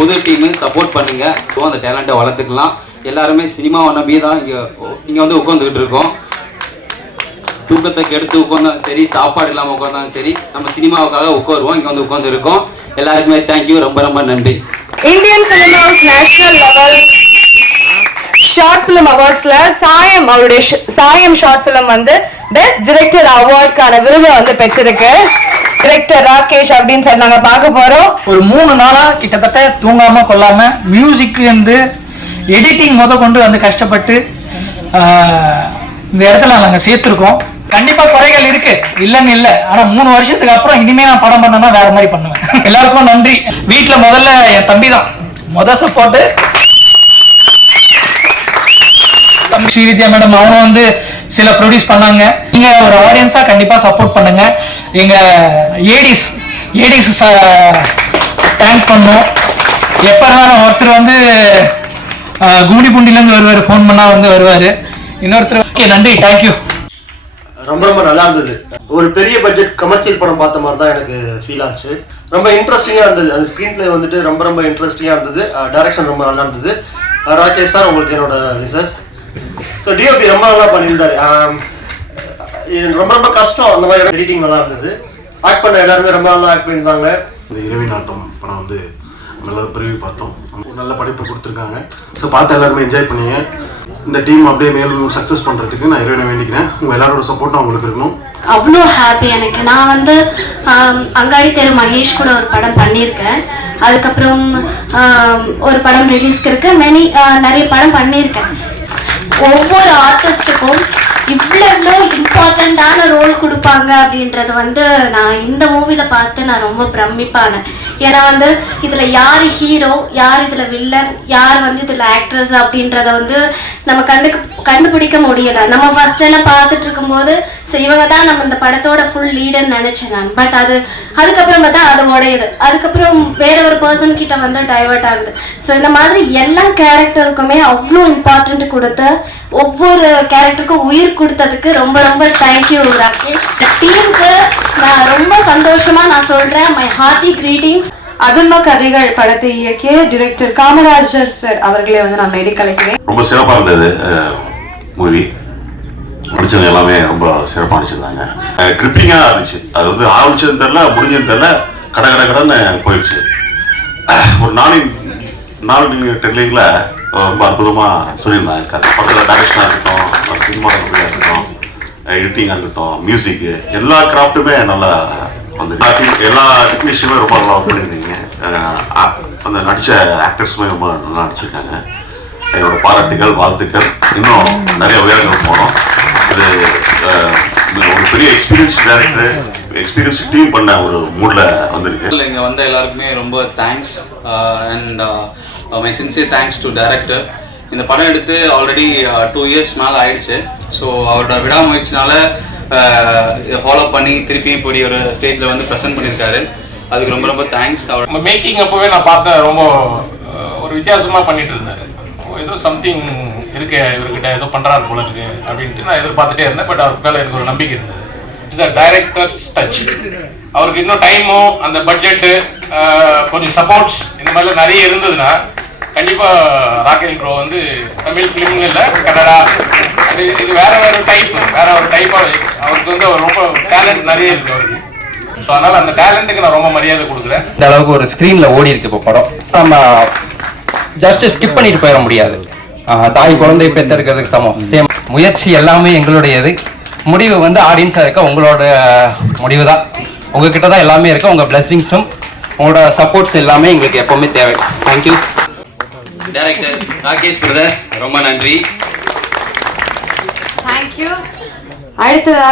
புது team support பண்ணுங்கள். So அந்த டேலண்ட்டை வளர்த்துக்கலாம். எல்லாருமே சினிமாவை நம்பி தான் இங்கே வந்து உட்காந்துக்கிட்டு இருக்கோம். தூக்கத்தை கெடுத்து உட்காந்தாலும் சரி, சாப்பாடு இல்லாமல் உட்காந்தாலும் சரி, நம்ம சினிமாவுக்காக உட்காருவோம். இங்கே வந்து உட்காந்து இருக்கோம். எல்லாருக்குமே தேங்க்யூ, ரொம்ப ரொம்ப நன்றி. Indian film house national level short film அவார்ட்ஸ்ல சாயம் அவருடைய சாயம் ஷார்ட் ஃபிலிம் வந்து பெஸ்ட் டிரெக்டர் அவார்டுக்கான விருதை வந்து பெற்றிருக்கு. டிரெக்டர் ராகேஷ் அப்படின்னு சொல்லி நாங்க பார்க்க போறோம். ஒரு 3 நாளா கிட்டத்தட்ட தூங்காம கொள்ளாம மியூசிக் வந்து எடிட்டிங் கொண்டு வந்து கஷ்டப்பட்டு இந்த இடத்துல நாங்க சேர்த்திருக்கோம். கண்டிப்பா குறைகள் இருக்கு, இல்லன்னு இல்ல. ஆனா 3 வருஷத்துக்கு அப்புறம் இனிமே நான் படம் பண்ணனா வேற மாதிரி பண்ணுவேன். எல்லாருக்கும் நன்றி. வீட்டுல முதல்ல என் தம்பி தான் சப்போர்ட். தம்பி ஸ்ரீவித்யா மேடம் அவங்க வந்து சில ப்ரொடியூஸ் பண்ணாங்க. நீங்க ஒரு ஆடியன்ஸா கண்டிப்பா சப்போர்ட் பண்ணுங்க. எங்க ஏடிஸ் தேங்க் பண்ணோம். எப்ப இருந்தாலும் ஒருத்தர் வந்து கும்மிடி பூண்டிலேருந்து வருவார், ஃபோன் பண்ணா வந்து வருவார். இன்னொருத்தர் ஓகே நன்றி, தேங்க்யூ. ரொம்ப ரொம்ப நல்லா இருந்தது. ஒரு பெரிய பட்ஜெட் கமர்ஷியல் படம் பார்த்த மாதிரி தான் எனக்கு ஃபீல் ஆச்சு. ரொம்ப இன்ட்ரெஸ்டிங்காக இருந்தது. அந்த ஸ்க்ரீன் பிளே வந்துட்டு ரொம்ப ரொம்ப இன்ட்ரெஸ்டிங்காக இருந்தது. டைரக்ஷன் ரொம்ப நல்லா இருந்தது. ராகேஷ் சார் உங்களுக்கு என்னோட விசஸ். ஸோ டிஓபி ரொம்ப நல்லா பண்ணியிருந்தாரு. ரொம்ப ரொம்ப கஷ்டம் அந்த மாதிரி எடிட்டிங் நல்லா இருந்தது. ஆக்ட் பண்ண எல்லாருமே ரொம்ப நல்லா ஆக்ட் பண்ணியிருந்தாங்க. இந்த இரவின் ஆட்டம் படம் வந்து நல்ல பிரிவு பார்த்தோம். நல்ல படைப்பை கொடுத்துருக்காங்க. ஸோ பார்த்து எல்லாருமே என்ஜாய் பண்ணீங்க. இந்த டீம் அப்படியே மேலும் சக்ஸஸ் பண்ணுறதுக்கு நான் இறைவனை வேண்டிக்கிறேன். உங்கள் எல்லாரோட சப்போர்ட்டும் அவங்களுக்கு இருக்கணும். அவ்வளோ ஹாப்பி எனக்கு. நான் வந்து அங்காடி தெரு மகேஷ் கூட ஒரு படம் பண்ணியிருக்கேன். அதுக்கப்புறம் ஒரு படம் ரிலீஸ்க்கு இருக்கு. நிறைய படம் பண்ணியிருக்கேன். ஒவ்வொரு ஆர்டிஸ்ட்டுக்கும் இவ்வளோ இம்பார்ட்டண்ட்டான ரோல் கொடுப்பாங்க அப்படின்றது வந்து நான் இந்த மூவியில் பார்த்து நான் ரொம்ப பிரமிப்பானேன். ஏன்னா வந்து இதில் யார் ஹீரோ, யார் இதில் வில்லன், யார் வந்து இதில் ஆக்ட்ரஸ் அப்படின்றத வந்து நம்ம கண்டுபிடிக்க முடியலை. நம்ம ஃபர்ஸ்ட் எல்லாம் பார்த்துட்டு இருக்கும்போது ஸோ இவங்க தான் நம்ம இந்த படத்தோட ஃபுல் லீடுன்னு நினச்சேன் நான். பட் அதுக்கப்புறம் பார்த்தா அது உடையுது. அதுக்கப்புறம் வேற ஒரு பர்சன் கிட்ட வந்து டைவர்ட் ஆகுது. ஸோ இந்த மாதிரி எல்லா கேரக்டருக்குமே அவ்வளோ இம்பார்ட்டன்ட் கொடுத்து ஒவ்வொரு கேரக்டருக்கும் உயிர் கொடுத்ததுக்கு ரொம்ப ரொம்ப தேங்க்யூ ராகேஷ். டீமுக்கு நான் ரொம்ப சந்தோஷமா நான் சொல்றேன். My hearty greetings. அதுன்ம கதைகள் படத்தை இயக்கிய டிரெக்டர் காமராஜர் சார் அவர்களே வந்து நான் மேடை கலைக்கிறேன். ரொம்ப சிறப்பாக இருந்தது மூவி. நடிச்சவங்க எல்லாமே ரொம்ப சிறப்பாக நடிச்சிருந்தாங்க. கிரிப்பிங்காக இருந்துச்சு. அது வந்து ஆரம்பிச்சதுன்னு தெரில, முடிஞ்சதுன்னு தெரில, கடன்னு போயிடுச்சு. ஒரு 4 டெக்னிக்கில் ரொம்ப அற்புதமாக சொல்லியிருந்தாங்க. படத்தில் டைரக்ஷனாக இருக்கட்டும், சினிமாட்டோகிராஃபியாக இருக்கட்டும், எடிட்டிங்காக இருக்கட்டும், மியூசிக்கு, எல்லா கிராஃப்ட்டுமே நல்லா வந்து எல்லா டெக்னீஷியனுமே ரொம்ப நல்லா ஒர்க் பண்ணியிருந்தீங்க. அந்த நடித்த ஆக்டர்ஸுமே ரொம்ப நல்லா நடிச்சிருக்காங்க. என்னோட பாராட்டுகள், வாழ்த்துக்கள். இன்னும் நிறைய உயரங்கள் போனோம். இது ஒரு பெரிய எக்ஸ்பீரியன்ஸ் டைரக்டர், எக்ஸ்பீரியன்ஸ் டீம் பண்ண ஒரு மூடில் வந்திருக்கு. இங்கே வந்த எல்லாருக்குமே ரொம்ப thanks and my sincere thanks to director. இந்த படம் எடுத்து ஆல்ரெடி 2 இயர்ஸ் மேலே ஆயிடுச்சு. ஸோ அவரோட விடாமுயற்சினால ஃபாலோ பண்ணி திருப்பி இப்படி ஒரு ஸ்டேஜில் வந்து ப்ரெசென்ட் பண்ணியிருக்காரு. அதுக்கு ரொம்ப ரொம்ப தேங்க்ஸ். அவர் மேக்கிங் அப்போவே நான் பார்த்தேன். ரொம்ப ஒரு வித்தியாசமாக பண்ணிட்டு இருந்தார். ஏதோ சம்திங் இருக்கு இவர்கிட்ட, ஏதோ பண்ணுறாரு போல இருக்கு அப்படின்ட்டு நான் எதிர்பார்த்துட்டே இருந்தேன். பட் அவருக்கு மேலே எனக்கு ஒரு நம்பிக்கை இருந்தது. It's a directors touch. அவருக்கு இன்னும் டைமும் அந்த பட்ஜெட்டு கொஞ்சம் சப்போர்ட்ஸ் இந்த மாதிரிலாம் நிறைய இருந்ததுன்னா கண்டிப்பாக ராகேஷ் ப்ரோ வந்து தமிழ் ஃபிலிம்னு இல்லை, கன்னடா, இது வேற ஒரு டைப்பாக அவருக்கு வந்து ரொம்ப டேலண்ட் நிறைய இருக்குது அவருக்கு. ஸோ அதனால் அந்த டேலண்ட்டுக்கு நான் ரொம்ப மரியாதை கொடுக்குறேன். இந்த அளவுக்கு ஒரு ஸ்க்ரீனில் ஓடி இருக்கு இப்போ படம். நம்ம ஜஸ்ட் ஸ்கிப் பண்ணிட்டு போயிட முடியாது. தாய் குழந்தை பெற்றெடுக்கிறதுக்கு சமம். சேம் முயற்சி எல்லாமே எங்களுடையது. முடிவு வந்து ஆடியன்ஸாக இருக்க உங்களோட முடிவு தான். உங்ககிட்ட தான் எல்லாமே இருக்கு. உங்கள் பிளெஸிங்ஸும் உங்களோட சப்போர்ட்ஸ் எல்லாமே எங்களுக்கு எப்போவுமே தேவை. தேங்க்யூ. டைரக்டர் ராகேஷ் பிரதர் ரொம்ப நன்றி. தேங்க்யூ. அடுத்ததாக